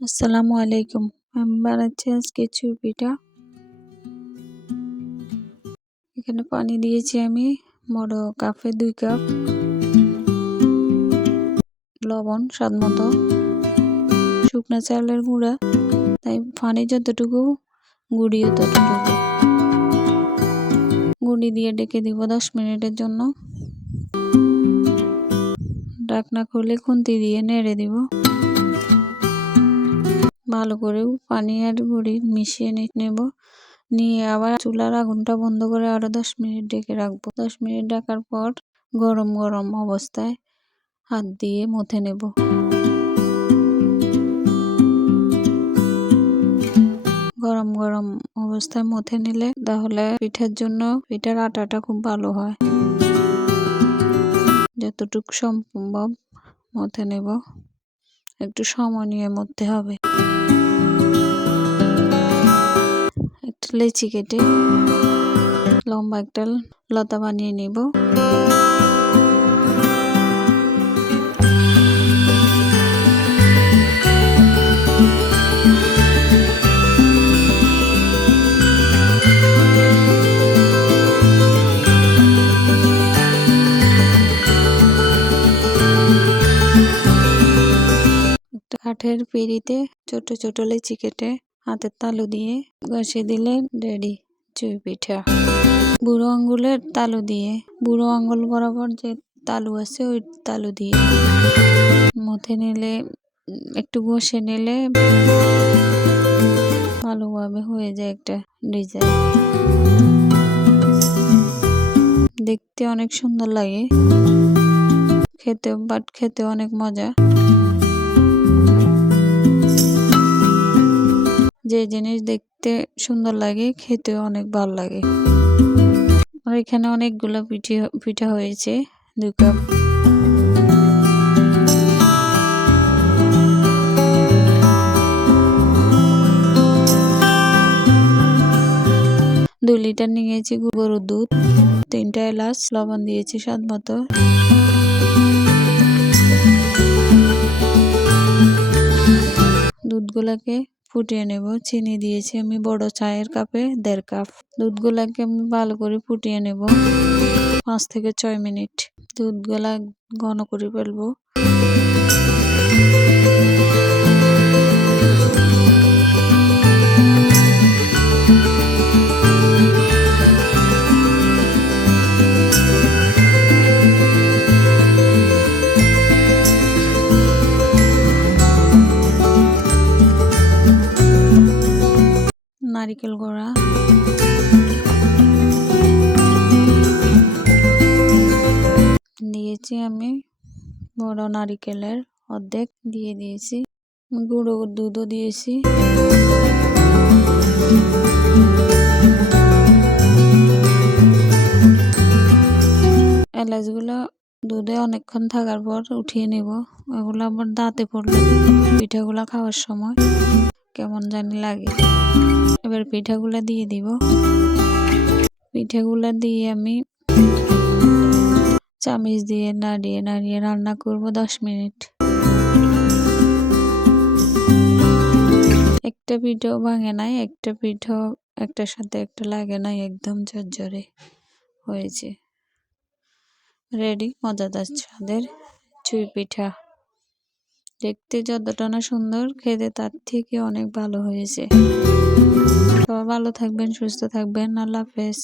আসসালামু আলাইকুম। আমি বানাচ্ছি আজকে পিঠা এখানে পানি দিয়েছি আমি বড় কাপে দুই কাপ। লবণ, স্বাদ মতো। শুকনো চালের গুঁড়া। তাই পানি যতটুকু, গুঁড়িও ততটুকু। গুঁড়ি দিয়ে ডেকে দিব দশ মিনিটের জন্য। ডাকনা খুলে খুন্তি দিয়ে নেড়ে দিব। ভালো করে পানি আর গুঁড়ি মিশিয়ে নেব। নিয়ে আবার চুলার আগুনটা বন্ধ করে আরও দশ মিনিট ডেকে রাখব। দশ মিনিট ডাকার পর গরম গরম অবস্থায় হাত দিয়ে মথে নেব। গরম গরম অবস্থায় মথে নিলে তাহলে পিঠার জন্য পিঠার আটাটা খুব ভালো হয়। যতটুকু সম্ভব মথে নেব। একটু সময় নিয়ে মধ্যে হবে। লেচি কেটে লম্বা একটা লতা বানিয়ে নিব। কাঠের পিড়িতে ছোট ছোট লেচি কেটে হাতের তালু দিয়ে ঘষে দিলে রেডি, চুই পিঠা। বুড়ো আঙ্গুলের তালু দিয়ে, বুড়ো আঙ্গুল বরাবর যে তালু আছে ওই তালু দিয়ে। মথে নিলে, একটু ঘষে নিলে ভালোভাবে হয়ে যায় একটা ডিজাইন। দেখতে অনেক সুন্দর লাগে। খেতে, বাট খেতে অনেক মজা। যে জিনিস দেখতে সুন্দর লাগে খেতে অনেক ভালো লাগে। আর এখানে অনেকগুলো পিঠে, পিঠা হয়েছে, দু কাপ। দু লিটার নিয়েছি গরুর দুধ, তিনটা এলাচ, লবণ দিয়েছি স্বাদ মতো। দুধগুলাকে ফুটিয়ে নেব। চিনি দিয়েছি আমি বড় চায়ের কাপে, দেড় কাপ। দুধগুলাকে আমি ভালো করে ফুটিয়ে নেব। পাঁচ থেকে ছয় মিনিট। দুধগুলা ঘন করে ফেলব। নারিকেল গোড়া। দিয়েছি আমি বড় নারিকেলের অর্ধেক, দিয়ে দিয়েছি গুঁড়ো দুধও দিয়েছি। এলাচগুলো দুধে অনেকক্ষণ থাকার পর উঠিয়ে নেব। এগুলো আবার দাঁতে পড়লে পিঠাগুলো খাওয়ার সময়। কেমন জানি লাগে। এবার পিঠাগুলা দিয়ে দিব। পিঠাগুলো দিয়ে আমি চামিচ দিয়ে নাড়িয়ে নাড়িয়ে রান্না করব দশ মিনিট। একটা পিঠাও ভাঙে নাই, একটা পিঠাও একটার সাথে একটা লাগে নাই, একদম ঝরঝরে হয়েছে। রেডি মজাদার ছাদের চুই পিঠা। দেখতে যতটা না সুন্দর, খেতে তার থেকে অনেক ভালো হয়েছে। সবাই ভালো থাকবেন, সুস্থ থাকবেন। আল্লাহ হাফেজ।